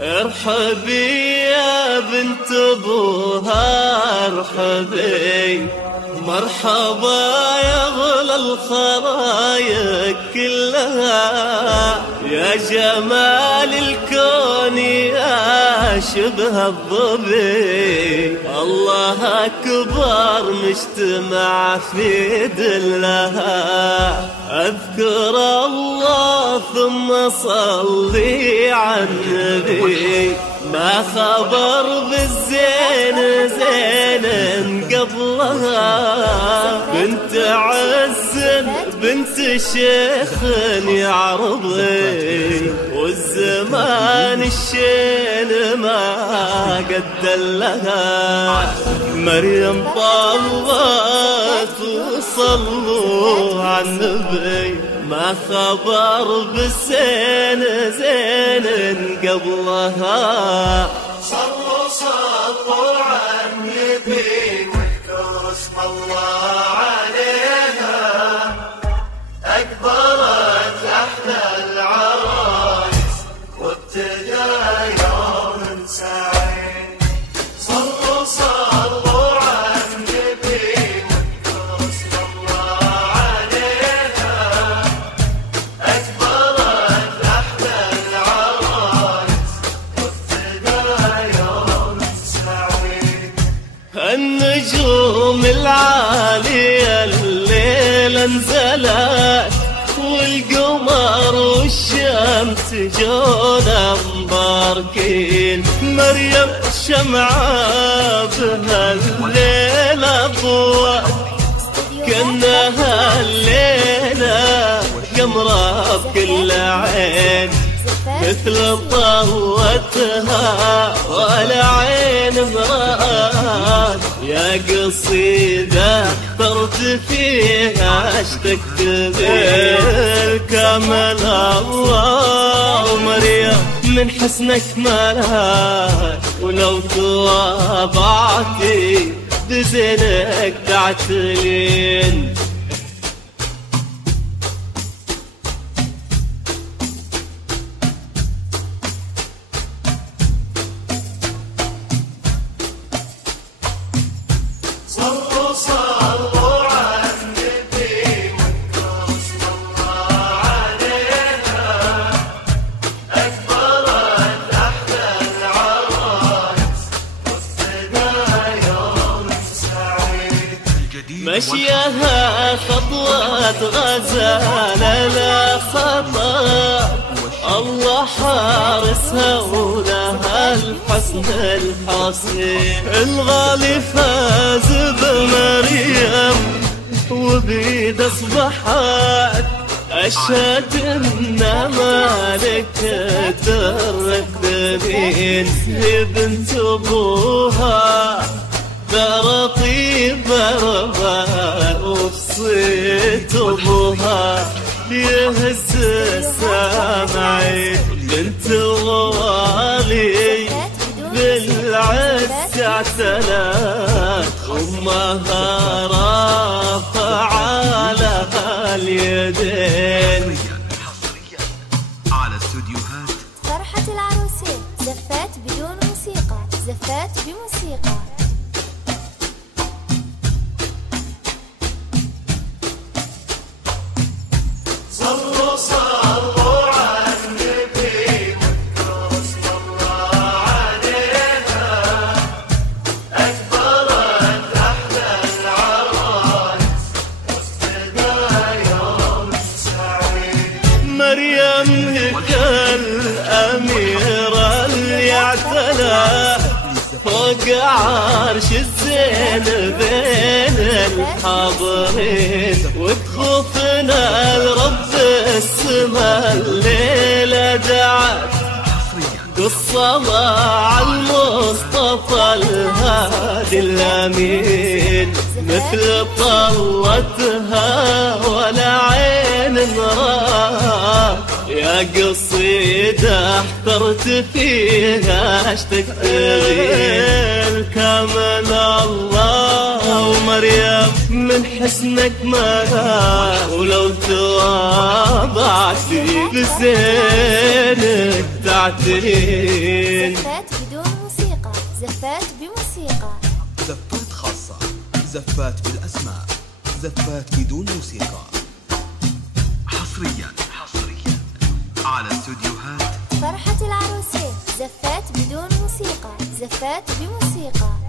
ارحبي يا بنت ابوها ارحبي، مرحبا يا غلا الخرايق كلها، يا جمال الكون يا شبه الظبي، الله أكبر مجتمع في دلها، أذكر الله ثم صلي على النبي، ما خبر بالزين زين قبلها، بنت عز بنت شيخ يعرضي، والزمان الشين ما قد لها، مريم طلت وصلوا على النبي، ما خبر بالزين زين قبلها، صلوا على النبي واذكروا اسم الله عليها، أكبرت أحلى العرايس وابتدى يوم سعيد، صلوا على النبي واذكروا اسم الله عليها، أكبرت أحلى العرايس وابتدى يوم سعيد. النجوم العالية الليلة انزلت، والقمر والشمس جونا مباركين، مريم شمعة بها الليلة ضوت، كأنها الليلة قمرة بكل عين، مثل طوتها ولا عين مراد، يا قصيدة اخترت فيها اشتقت بالكمال، الله مريم من حسنك ملاك، ولو تواضعتي بزينك تعتلين، صلوا على النبي واذكروا اسم الله عليها، أكبرت أحلى العرايس وابتدى يوم سعيد. مشيها خطوة غزالة لا خطأ، الله حارسها ولها الحسن الحصين، الغالي فاز بمريم وبيد اصبحت، اشهد ان مالك در الدين، هي بنت ابوها ذرى طيب بربر، وبصيت ابوها يهز السامعين، بنت الغوالي بالعز اعتلت، امها رافعة لها اليدين. على استوديوهات فرحة العروسين، زفات بدون موسيقى، زفات بموسيقى. صلوا على النبي واذكروا اسم الله عليها، أكبرت أحلى العرايس وابتدى يوم سعيد. مريم هي الأميرة اللي اعتلى فوق عرش الزين بين الحاضرين، وتخوفنا لرب السما الليلة دعت، بالصلاة على المصطفى الهادي الأمين، مثل طلتها ولا عين مراه، يا قصيدة احترت فيها اشتقت الكامل، الله ومريم من حسنك ما، ولو تواضعتي بزينك تعتري. زفات بدون موسيقى، زفات بموسيقى. زفات خاصة، زفات بالأسماء، زفات بدون موسيقى. حصريا على استوديوهات فرحة العروسين. زفات بدون موسيقى، زفات بموسيقى.